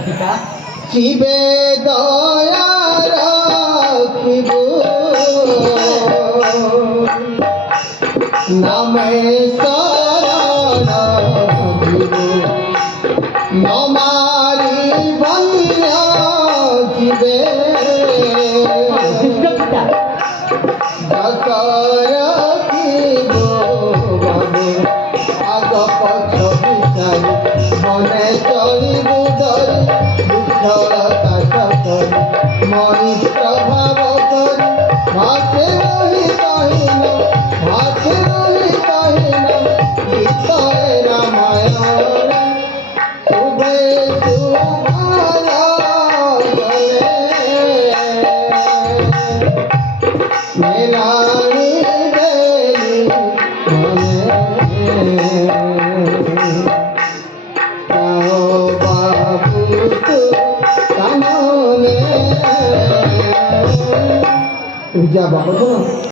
পিতা শিবে দয়া রাখিব নামে শরণ দিব নমারি বন্যা শিবে দশ রাখিব বাবু আগ পছ বিচারি মনে চলিব ধরি দুঃখতা সতরি মহিষ্ঠ ভাব করি ভাসে রহি কহিল ভাসে রহি কহিল গীতয়ে রামায়ণ শুভে শুভায় মেলানি দেলি মনে বাবু তো কাননে যা বাবা